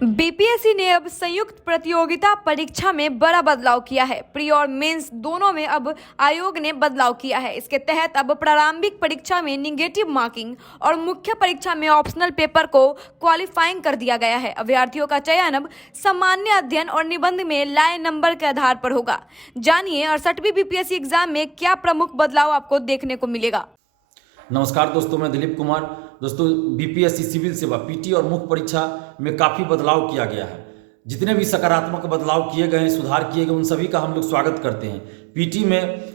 BPSC ने अब संयुक्त प्रतियोगिता परीक्षा में बड़ा बदलाव किया है। प्री और मेंस दोनों में अब आयोग ने बदलाव किया है। इसके तहत अब प्रारंभिक परीक्षा में निगेटिव मार्किंग और मुख्य परीक्षा में ऑप्शनल पेपर को क्वालिफाइंग कर दिया गया है। अभ्यर्थियों का चयन अब सामान्य अध्ययन और निबंध में लाए नंबर के आधार पर होगा। जानिए 68वीं बीपीएससी एग्जाम में क्या प्रमुख बदलाव आपको देखने को मिलेगा। नमस्कार दोस्तों, मैं दिलीप कुमार। दोस्तों, बीपीएससी सिविल सेवा पीटी और मुख्य परीक्षा में काफ़ी बदलाव किया गया है। जितने भी सकारात्मक बदलाव किए गए हैं, सुधार किए गए, उन सभी का हम लोग स्वागत करते हैं। पीटी में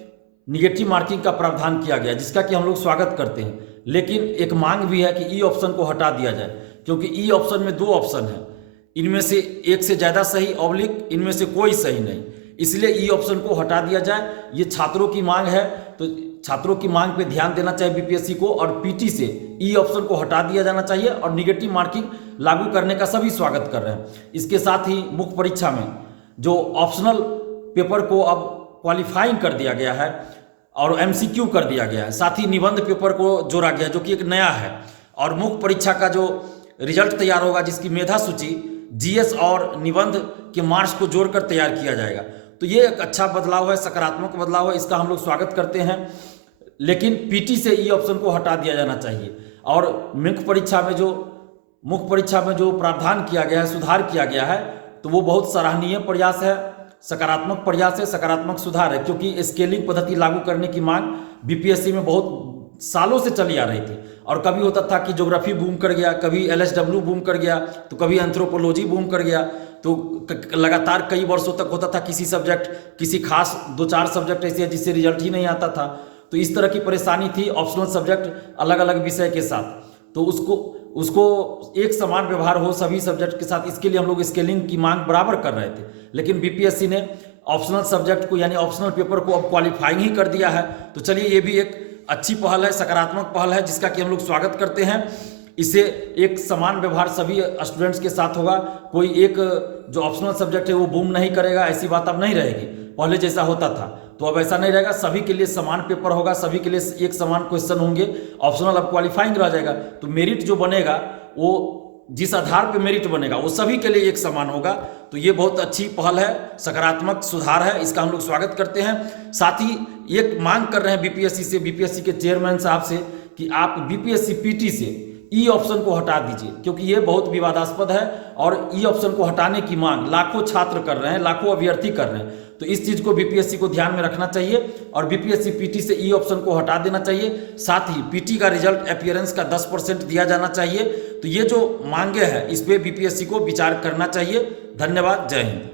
निगेटिव मार्किंग का प्रावधान किया गया, जिसका कि हम लोग स्वागत करते हैं। लेकिन एक मांग भी है कि ई ऑप्शन को हटा दिया जाए, क्योंकि ई ऑप्शन में 2 ऑप्शन है, इनमें से एक से ज़्यादा सही ऑब्लिक इनमें से कोई सही नहीं, इसलिए ई ऑप्शन को हटा दिया जाए। ये छात्रों की मांग है, तो छात्रों की मांग पे ध्यान देना चाहिए बीपीएससी को, और पीटी से ई ऑप्शन को हटा दिया जाना चाहिए और निगेटिव मार्किंग लागू करने का सभी स्वागत कर रहे हैं। इसके साथ ही मुख्य परीक्षा में जो ऑप्शनल पेपर को अब क्वालिफाइंग कर दिया गया है और एमसीक्यू कर दिया गया है। साथ ही निबंध पेपर को जोड़ा गया, जो कि एक नया है। और मुख्य परीक्षा का जो रिजल्ट तैयार होगा, जिसकी मेधा सूची जीएस और निबंध के मार्क्स को जोड़कर तैयार किया जाएगा। तो ये एक अच्छा बदलाव है, सकारात्मक बदलाव है, इसका हम लोग स्वागत करते हैं। लेकिन पीटी से ई ऑप्शन को हटा दिया जाना चाहिए। और मुख्य परीक्षा में जो प्रावधान किया गया है, सुधार किया गया है, तो वो बहुत सराहनीय प्रयास है, सकारात्मक प्रयास है, सकारात्मक सुधार है। क्योंकि स्केलिंग पद्धति लागू करने की मांग बीपीएससी में बहुत सालों से चली आ रही थी, और कभी होता था कि ज्योग्राफी बूम कर गया, कभी एलएसडब्ल्यू बूम कर गया, तो कभी एंथ्रोपोलॉजी बूम कर गया। तो लगातार कई वर्षों तक होता था किसी सब्जेक्ट, किसी खास 2-4 सब्जेक्ट ऐसे जिससे रिजल्ट ही नहीं आता था। तो इस तरह की परेशानी थी ऑप्शनल सब्जेक्ट अलग अलग विषय के साथ, तो उसको एक समान व्यवहार हो सभी सब्जेक्ट के साथ, इसके लिए हम लोग स्केलिंग की मांग बराबर कर रहे थे। लेकिन बीपीएससी ने ऑप्शनल सब्जेक्ट को, यानी ऑप्शनल पेपर को अब क्वालिफाइंग ही कर दिया है। तो चलिए, ये भी एक अच्छी पहल है, सकारात्मक पहल है, जिसका कि हम लोग स्वागत करते हैं। इससे एक समान व्यवहार सभी स्टूडेंट्स के साथ होगा। कोई एक जो ऑप्शनल सब्जेक्ट है वो बूम नहीं करेगा, ऐसी बात अब नहीं रहेगी। पहले जैसा होता था, तो अब ऐसा नहीं रहेगा। सभी के लिए समान पेपर होगा, सभी के लिए एक समान क्वेश्चन होंगे। ऑप्शनल अब क्वालिफाइंग रह जाएगा, तो मेरिट जो बनेगा, वो जिस आधार पे मेरिट बनेगा वो सभी के लिए एक समान होगा। तो ये बहुत अच्छी पहल है, सकारात्मक सुधार है, इसका हम लोग स्वागत करते हैं। साथ ही एक मांग कर रहे हैं बीपीएससी से, बीपीएससी के चेयरमैन साहब से, कि आप बीपीएससी पीटी से ई ऑप्शन को हटा दीजिए, क्योंकि ये बहुत विवादास्पद है। और ई ऑप्शन को हटाने की मांग लाखों छात्र कर रहे हैं, लाखों अभ्यर्थी कर रहे हैं। तो इस चीज को बीपीएससी को ध्यान में रखना चाहिए और बीपीएससी पीटी से ई ऑप्शन को हटा देना चाहिए। साथ ही पीटी का रिजल्ट अपीयरेंस का 10% दिया जाना चाहिए। तो ये जो मांगे हैं, इस पे बीपीएससी को विचार करना चाहिए। धन्यवाद, जय हिंद।